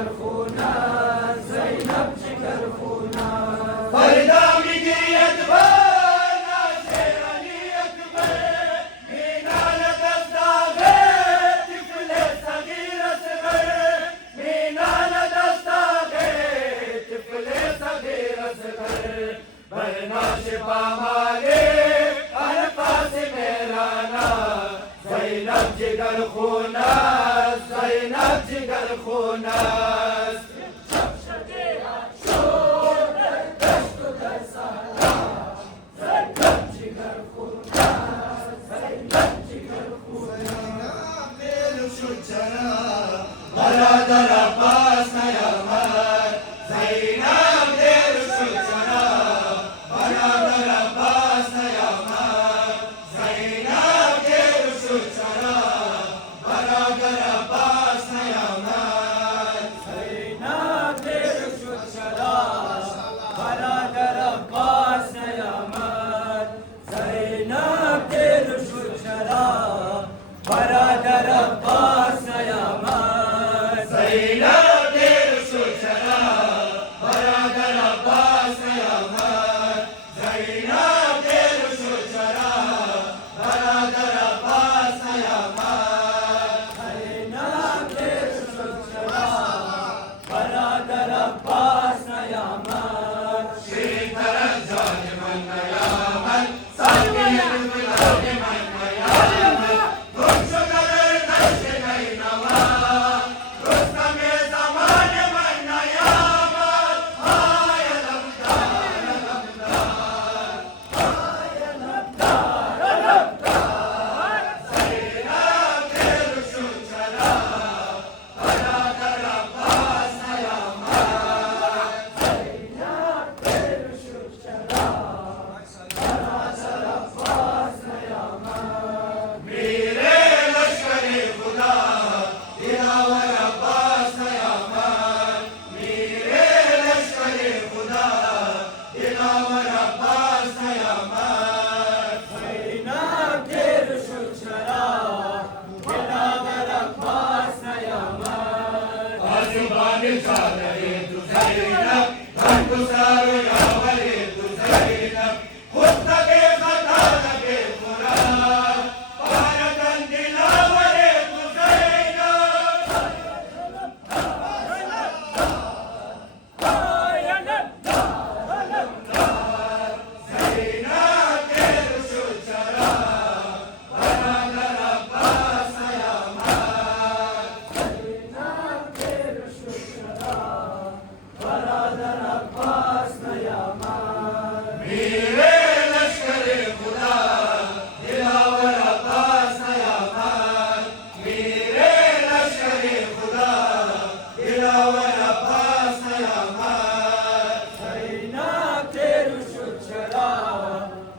جگر خونا زینب جگر خونا فردا میگی اکبر ناصر علی اکبر مینال دست داغه طفل صغیر اصغر مینال دست داغه طفل صغیر اصغر برناش پاماله الفاظ میرانا زینب جگر خونا زینب جگر خونا برادر عباس نیامد زینب دیر شد چرا برادر عباس نیامد زینب دیر شد چرا برادر عباس نیامد زینب دیر شد چرا برادر عباس نیامد زینب دیر شد چرا برادر عباس نیامد زینب دیر شد چرا برادر عباس نیامد زینب دیر شد چرا برادر عباس نیامد زینب دیر شد چرا برادر عباس نیامد شیرین تر از جان من نیامد ساقی گلاب من نیامد گم شد در دشت نینوا رستم زمان من نیامد های لبدار لبدار های لبدار لبدار زینب دیر شد چرا برادر عباس نیامد زینب دیر شد چرا برادر عباس نیامد میره لشکر خدا دلاور عباس نیامد میره لشکر خدا دلاور عباس نیامد زینب دیر شد چرا دلاور عباس نیامد آزوبان چادری تو زینب غمگسار و یاوری تو زینب خود لگے خطا لگے قرآن بارکن دلاور تو زینب زینب دیر شد چرا برادر عباس نیامد زینب دیر شد چرا برادر عباس نیامد میره لشکر خدا دلاور عباس نیامد میره لشکر خدا دلاور عباس نیامد زینب دیر شد چرا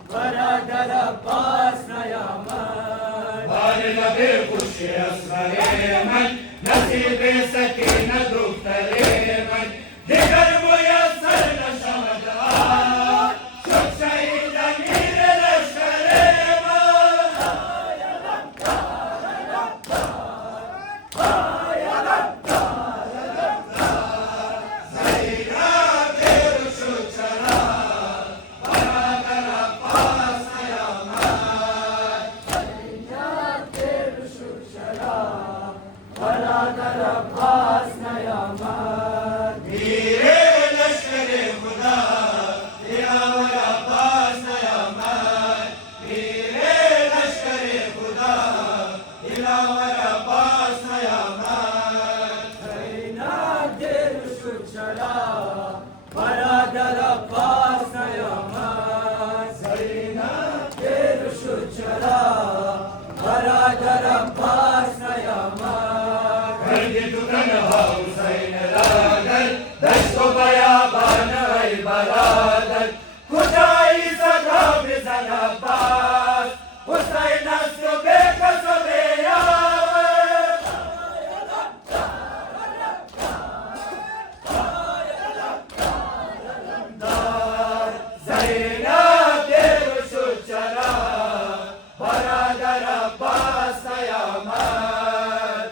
برادر عباس نیامد بار لب خوشی اصغر من نصیب سکینه دختر من دیگر میسر نشود آن شد شهید امیر لشکر من های لبدار لبدار های لبدار لبدار زینب دیر شد چرا برادر عباس نیامد زینب دیر شد چرا برادر عباس نیامد میره لشکر خدا دلاور عباس نیامد میره لشکر خدا دلاور عباس نیامد زینب دیر شد چرا برادر عباس نیامد زینب دیر شد چرا برادر عباس نیامد کردی تو تنها حسین را در دشت و بیابان ای برادر کجایی صدا بزن عباس حسین است و به کس و به یاور زینب دیر شد چرا برادر عباس نیامد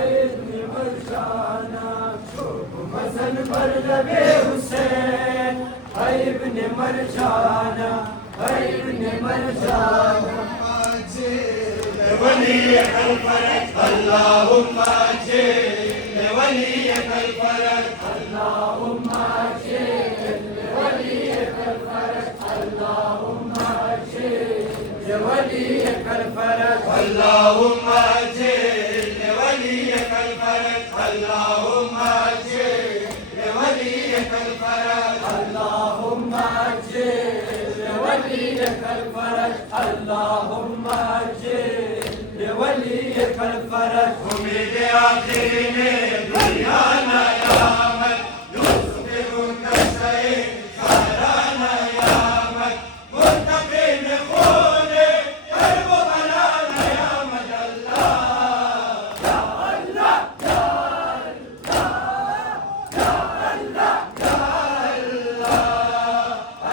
أي ابن مرجانا شوف مزن برلبي حسين أي ابن مرجانا أي ابن مرجانا لوليك الفرج اللهم اجل لوليك الفرج اللهم أجل لوليك الفرج اللهم أجل لوليك الفرج اللهم اجل لوليك الفرج اللهم اجل لوليك الفرج اللهم أجل لوليك الفرج اللهم أجل لوليك الفرج أميد آخرين دنيانا يا من يصبرك الشيء شعرانا يا من منتقم خوني قلب بلانا يا من الله يا الله يا الله يا الله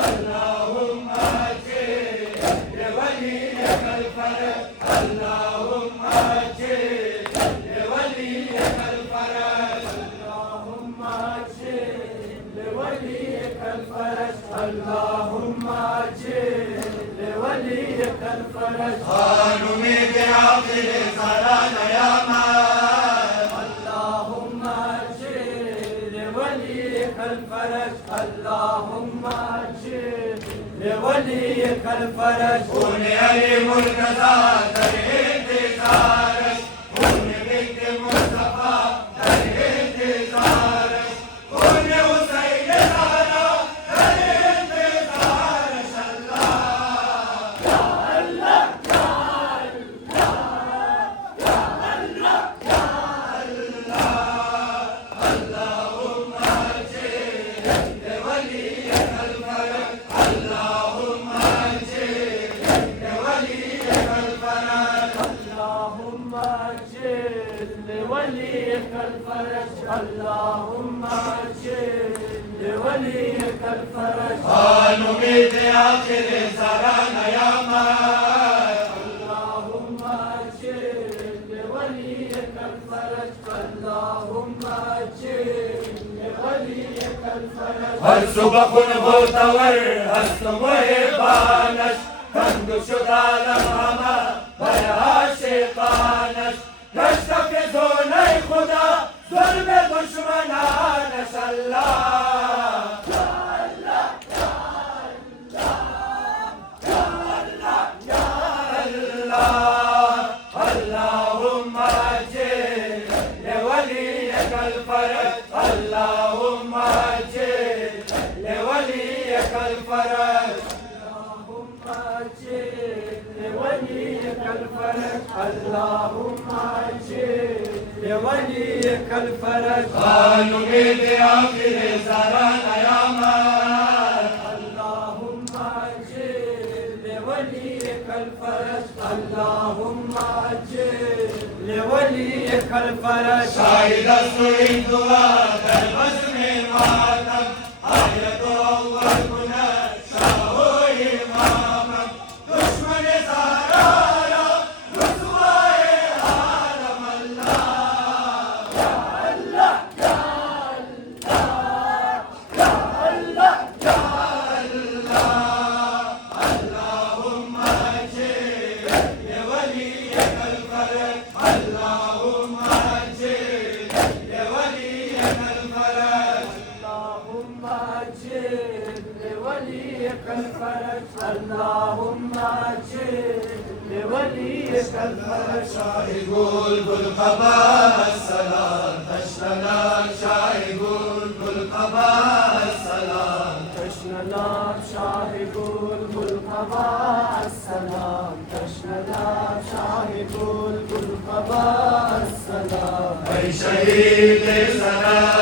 اللهم اجل لوليك الفرج اللهم اجل لوليك الفرج اللهم أجل لوليك الفرج اللهم أجل لوليك الفرج قالوا من بعقل صلانا يا من اللهم أجل لوليك الفرج اللهم أجل لوليك الفرج كوني علي مرتضى ترى انتظارك كوني بنت مصطفى ترى انتظارك كوني حسين زهرا ترى انتظارك الله اللهم اجل لوليك الفرج اللهم اجل لوليك الفرج اللهم أجل لوليك الفرج اللهم أجل لوليك الفرج قالوا من آخر زرانا يا من اللهم أجل لوليك الفرج اللهم أجل لوليك الفرج هر صبح بوتور هست محبانش تنگ شد عالم همه بر عاشقانش گشت فزونه خدا ظلم دشمنانش الله اللهم اجل لوليك الفرج اللهم اجل لوليك الفرج اللهم أجل لوليك الفرج اللهم أجل لوليك الفرج قالوا من آخر زرانا يا من اللهم أجل لوليك الفرج اللهم أجل لوليك الفرج شاهد السوء دعاء البزم ماتم آية أول كنا شاهو إمامك دشمن زهرا رسوای عالم الله الله يا الله يا الله يا اللهم اجل لوليك الفرج اللهم اجل لوليك الفرج اللهم أجل لوليك الفرج اللهم أجل لوليك الفرج شاهد القباء السلام تشتنا شاهد القباء السلام تشننا شاهد القباء السلام تشننا شاهد القباء السلام أي شهيد سلام